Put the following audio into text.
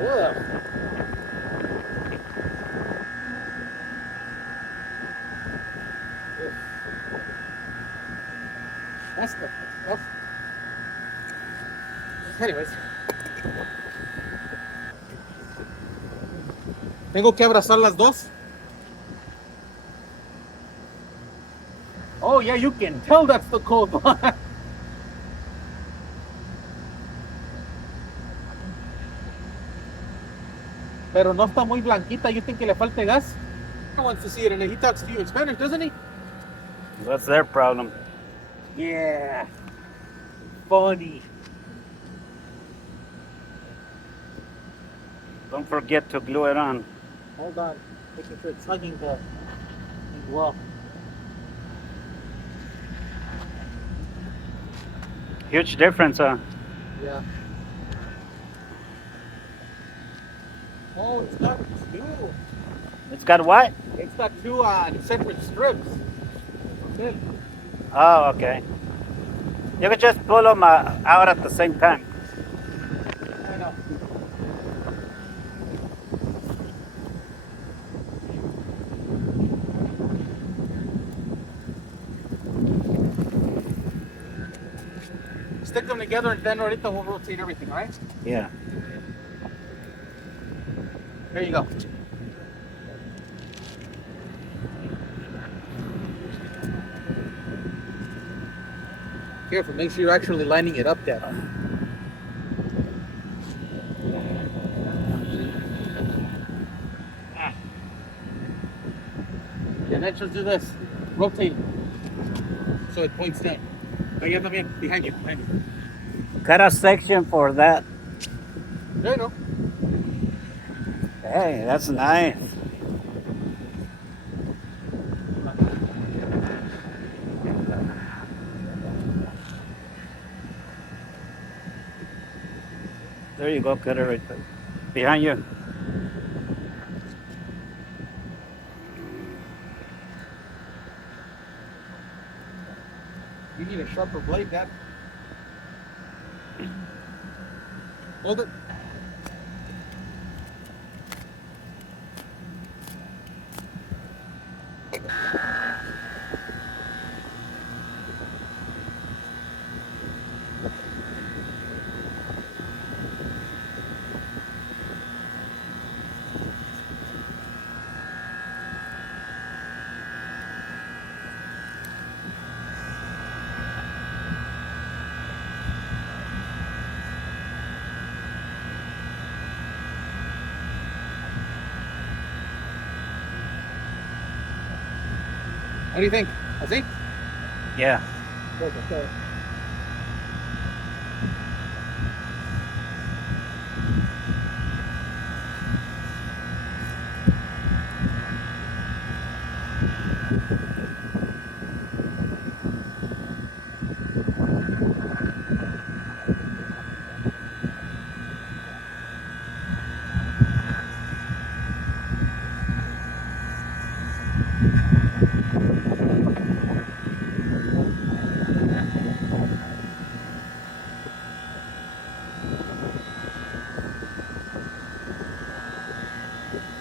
Ugh. That's the stuff. Anyways. Tengo que abrazar las dos. Oh yeah, you can tell that's the cold one. Pero no está muy blanquita. You think que le falte gas? He wants to see it, and he talks to you in Spanish, doesn't he? What's their problem? Yeah. Funny. Don't forget to glue it on. Hold on. Making sure it's hugging the wall. Huge difference, huh? Yeah. Oh, it's got two. It's got what? It's got two separate strips. Good. Oh, okay. You can just pull them out at the same time. I know. Stick them together and then ahorita we'll rotate everything, all right? Yeah. There you go. Careful, make sure you're actually lining it up there. Yeah, let's just do this. Rotate so it points down. Allá también, behind you, behind you. Cut a section for that. There you go. Hey, that's nice. There you go, cut it right there. Behind you. You need a sharper blade, Dad. Hold it. What do you think? Así? Yeah. Okay.